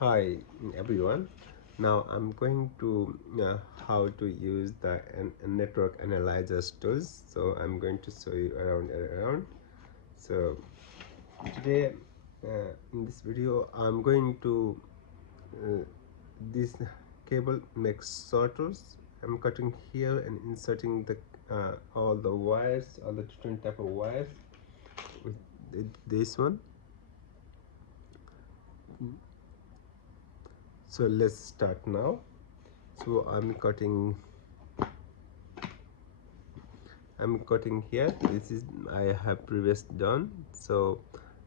Hi everyone. Now I'm going to how to use the network analyzers tools. So I'm going to show you around and around. So today in this video I'm going to this cable makes sorters. I'm cutting here and inserting the all the wires, all the different type of wires with this one. So let's start now. So I'm cutting here. This is I have previously done. So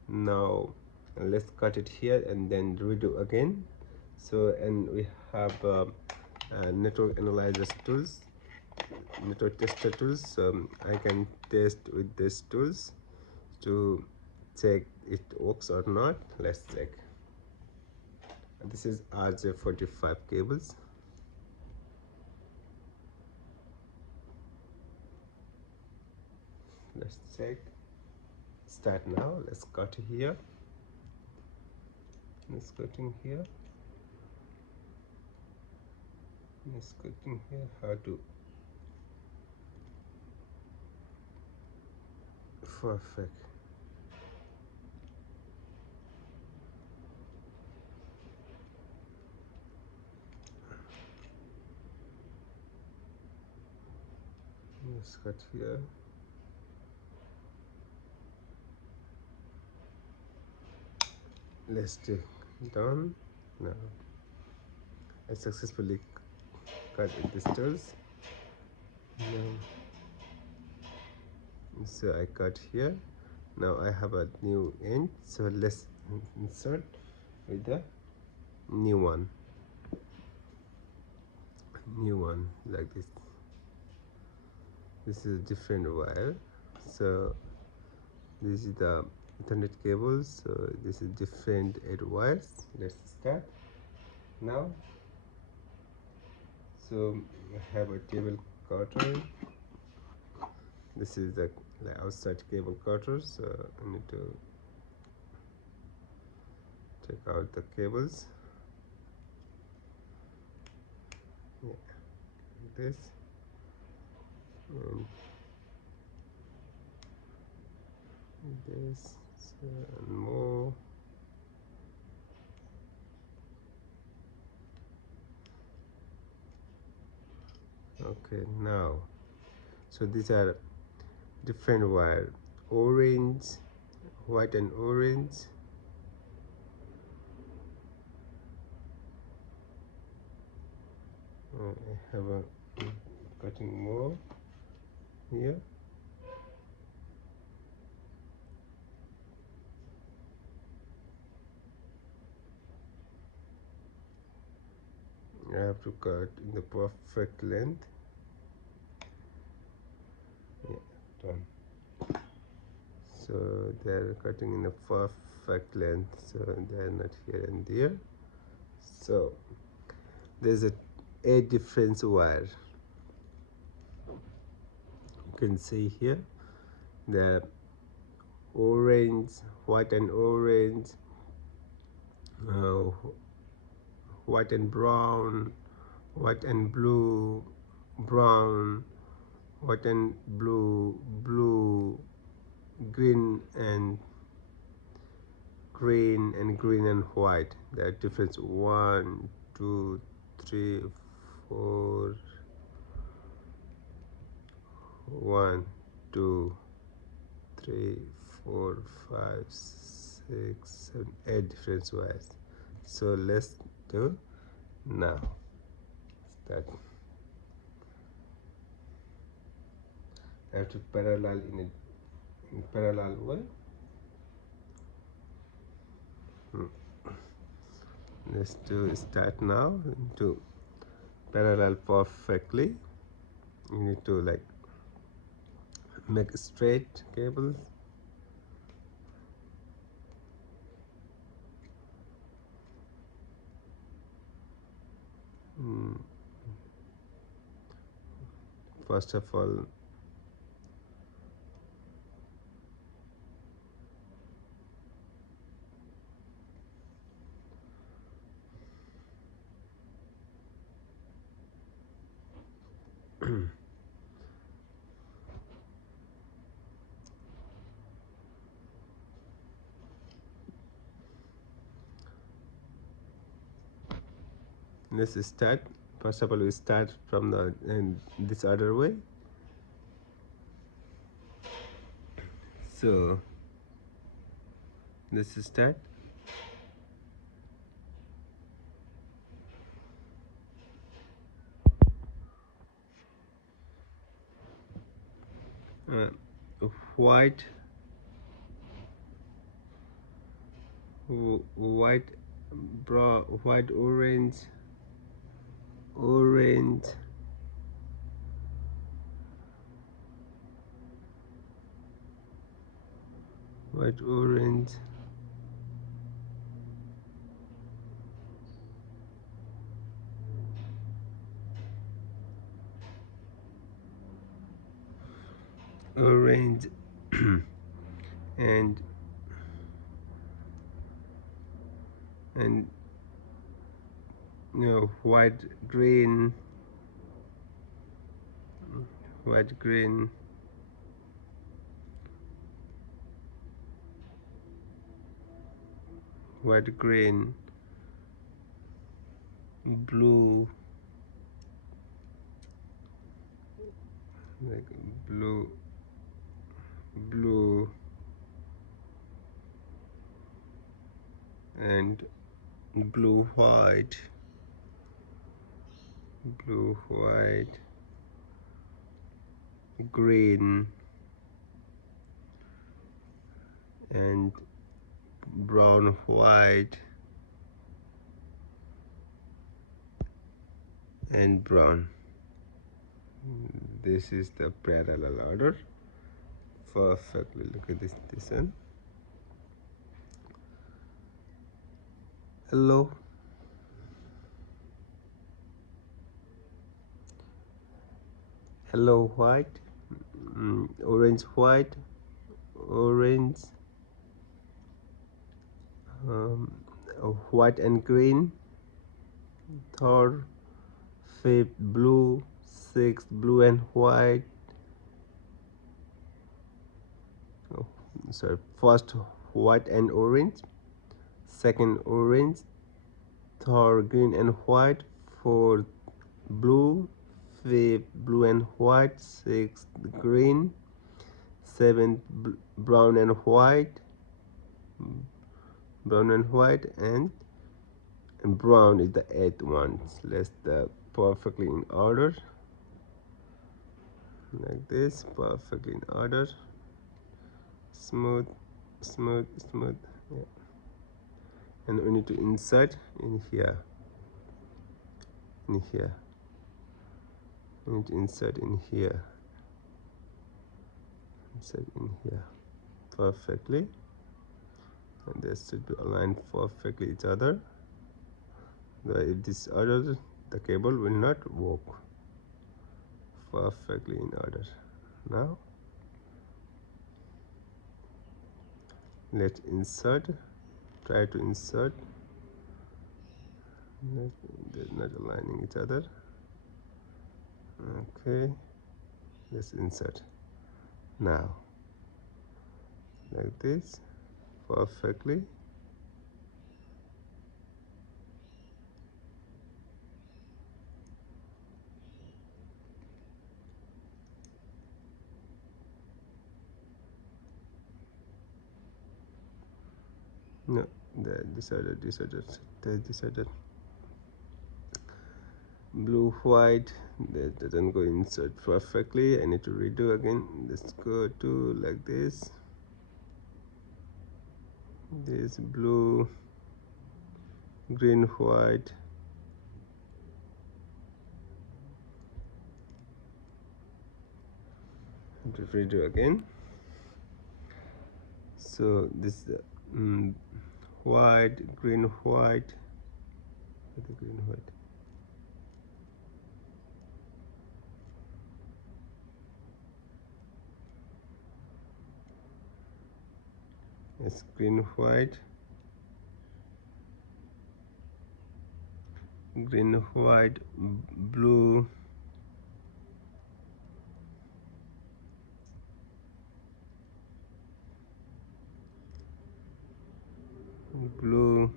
now let's cut it here and then redo again. So and we have network analyzers tools, network tester tools. So I can test with these tools to check it works or not. Let's check. This is RJ45 cables. Let's check. Start now. Let's cut here. Let's cutting here. Let's cutting here. How to perfect. Let's cut here. Let's take done. Now I successfully cut the distance. Now, so I cut here. Now I have a new end. So let's insert with the new one. New one like this. This is a different wire. So this is the Ethernet cables. So this is different 8 wires. Let's start now. So I have a cable cutter. This is the outside cable cutter. So I need to take out the cables. Yeah, like this. And this and more. Okay, now so these are different wire, orange, white and orange. I have a cutting more here. I have to cut in the perfect length. Yeah, done. So they're cutting in a perfect length, so they're not here and there. So there's a difference wire. You can see here the orange, white and orange, uh, white and brown, white and blue, brown, white and blue, blue, green and green and white. There are different 1, 2, 3, 4, 1, 2, 3, 4, 5, 6, 7, 8 different wires. So let's do now. Start. I have to parallel in parallel way. Let's do start now to parallel perfectly. You need to like make straight cables. First of all, let's start. First of all, we start from the this other way. So let's start. uh, white white brown, white orange, orange, white orange, orange and and white green, white green, white green, blue, like blue, blue, and blue white, blue white, green, and brown white, and brown. This is the parallel order. Perfectly. Look at this one. Hello, hello white, orange white, orange, um, white and green, third, fifth blue, sixth blue and white, oh, sorry, first white and orange, second orange, third green and white, fourth blue, fifth blue and white, sixth green, seventh brown and white, brown and white, and brown is the eighth one. Let's the perfectly in order, like this, perfectly in order, smooth, smooth, smooth. Yeah. And we need to insert in here, in here. We need to insert in here, insert in here, perfectly, and this should be aligned perfectly each other. If this order, the cable will not work. Perfectly in order. Now let's insert, try to insert. They're not aligning each other. Okay, let's insert now, like this, perfectly. No, this other blue white, that doesn't go insert perfectly. I need to redo again. Let's go to like this, this blue, green, white, to redo again. So this white, green, white, the green, white, yes, green, white, green, white, blue, blue,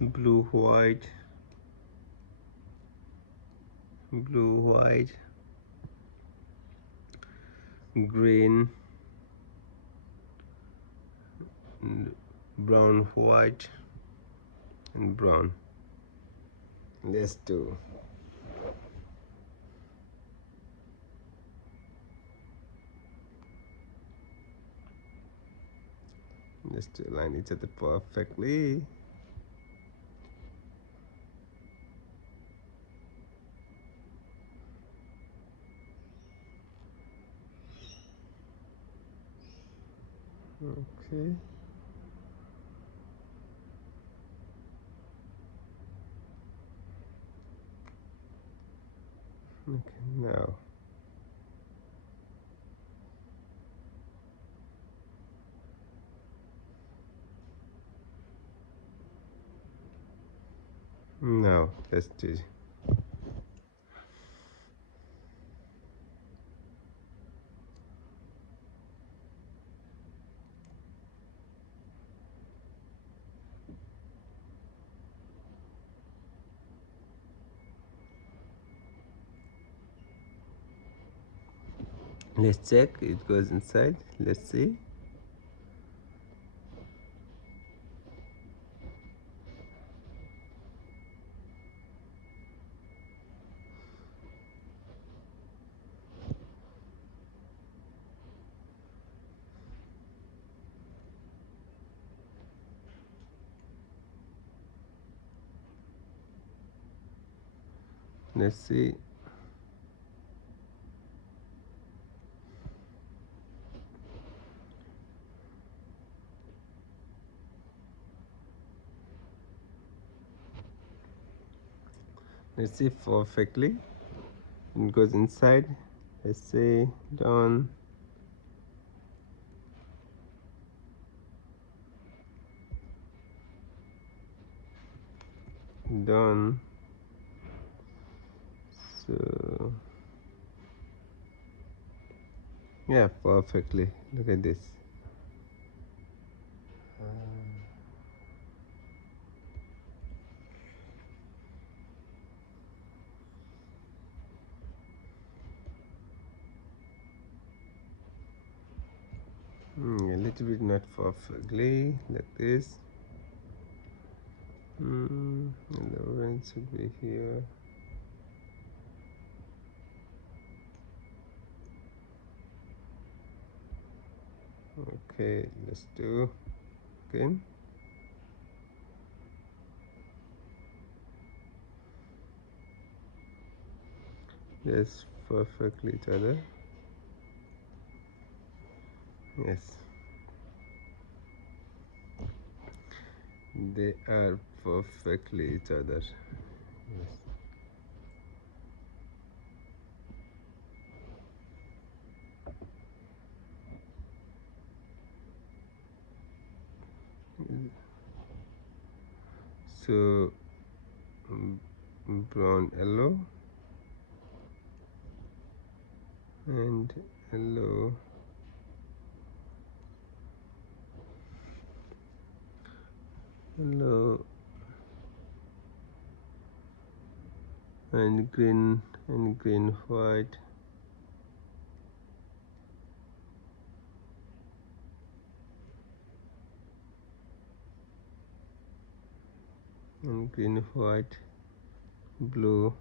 blue, white, blue, white, green, brown, white, and brown. Let's do. Just to align each other perfectly. Okay. Okay, now. Now, let's do. Let's check it goes inside. Let's see. Let's see. Let's see perfectly. It goes inside. Let's say done. Done. So yeah, perfectly. Look at this. A little bit not perfectly like this. And the orange should be here. Okay, let's do again. Yes, perfectly each other. Yes, they are perfectly each other. Yes. So brown, yellow, and yellow, yellow, and green, white, and green, white, blue,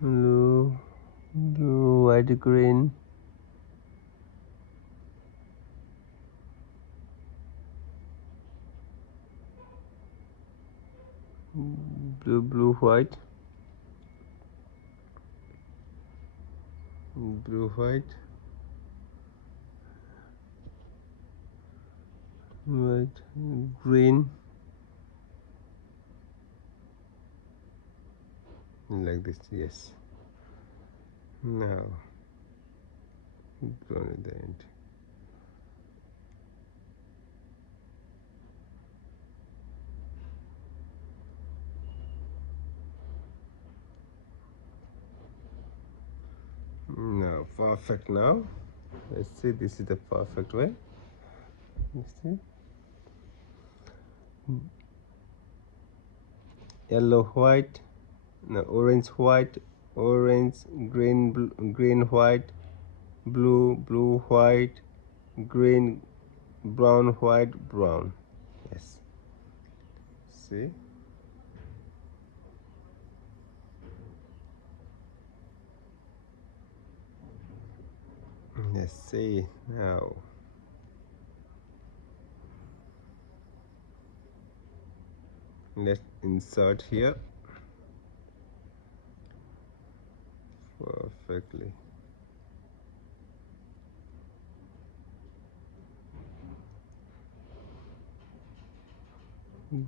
blue, blue, white, green, blue, blue, white, blue, white, white, green, like this. Yes. Now brown at the end. Now perfect. Now let's see, this is the perfect way. Let's see. yellow white, no, orange white, orange green, green white, blue, blue white, green, brown white, brown. Yes, see, let's see now. Let's insert here perfectly.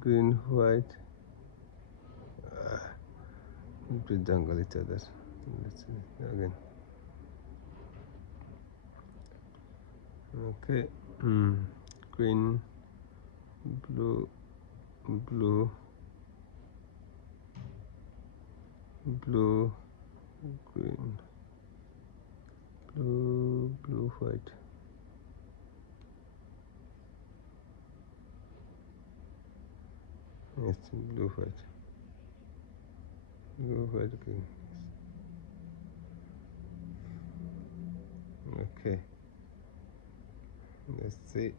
Green white, to jungle each other. Let's see again. Okay, green, blue, blue, blue, green, blue, blue, white. Yes, blue, white, blue, white, green. Okay, let's see.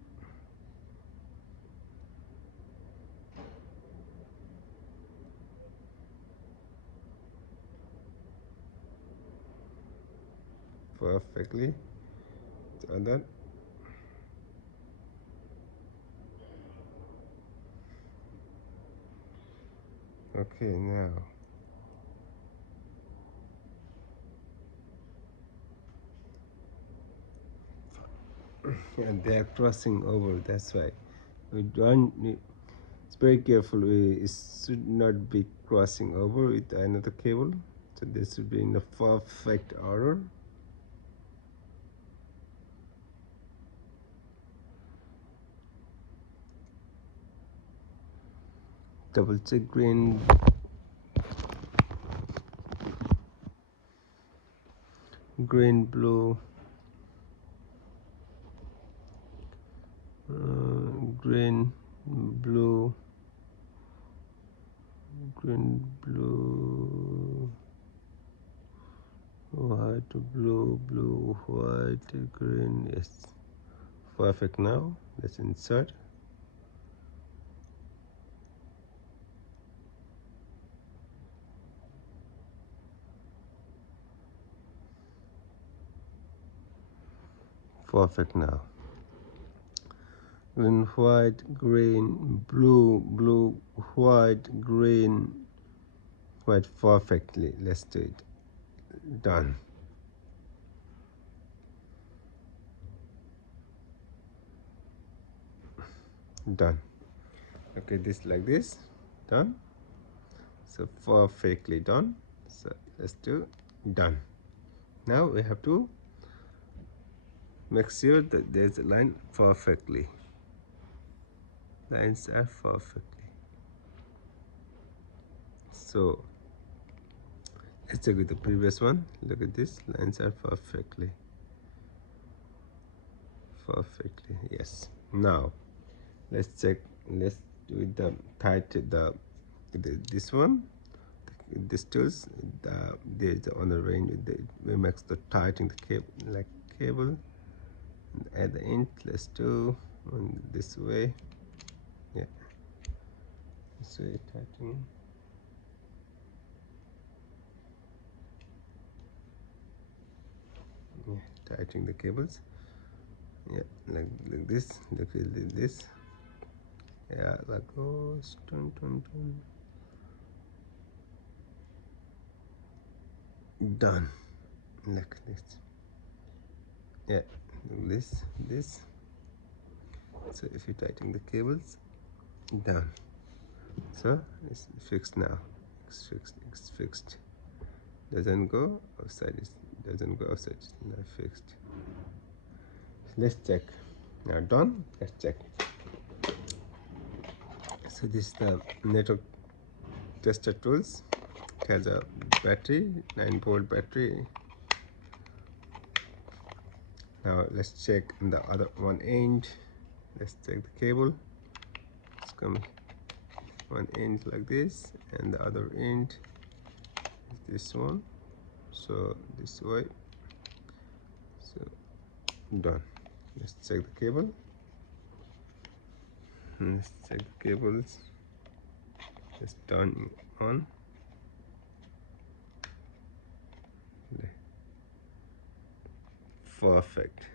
Perfectly. And then okay, now and they are crossing over. That's why we don't. It's very careful. We should not be crossing over with another cable. So this should be in the perfect order. Double check green, green, blue, green, blue, green, blue, white, blue, blue, white, green. Yes, perfect. Now let's insert. Perfect. Now green, white, green, blue, blue, white, green, white. Perfectly. Let's do it. Done. Done. Okay, this like this. Done. So perfectly done. So let's do done. Now we have to make sure that there's a line perfectly. Lines are perfectly. So let's check with the previous one. Look at this. Lines are perfectly. Perfectly. Yes. Now let's check. Let's do the tight the this one. This tools there's on the range. We make the tightening the cable like cable. At the end, let's do on this way. Yeah, this way tighten. Yeah, tightening the cables. Yeah, like this. Look at this. Yeah, like goes done. Like this. Yeah, this. So if you tighten the cables, done. So it's fixed now. It's fixed. It's fixed. Doesn't go outside. It doesn't go outside. It's not fixed. Let's check. Now done. Let's check. So this is the network tester tools. It has a battery, 9-volt battery. Now let's check on the other one end. Let's check the cable. It's coming. one end like this, and the other end is this one. So this way. So done. Let's check the cable. Let's check the cables. Let's turn on. Perfect.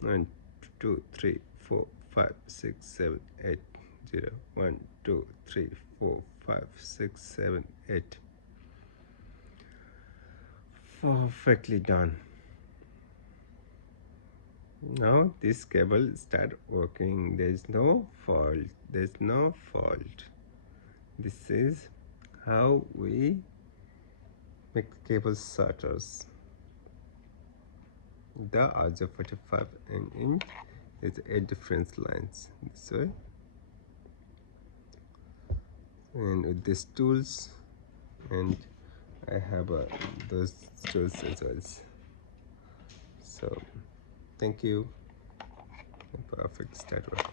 1 2 3 4 5 6 7 8 0 1 2 3 4 5 6 7 8. Perfectly done. Now this cable start working. There's no fault. There's no fault. This is how we make cable sorters. The RJ45 and in is 8 different lines this way, and with these tools, and I have those tools as well. So thank you. Perfect start work.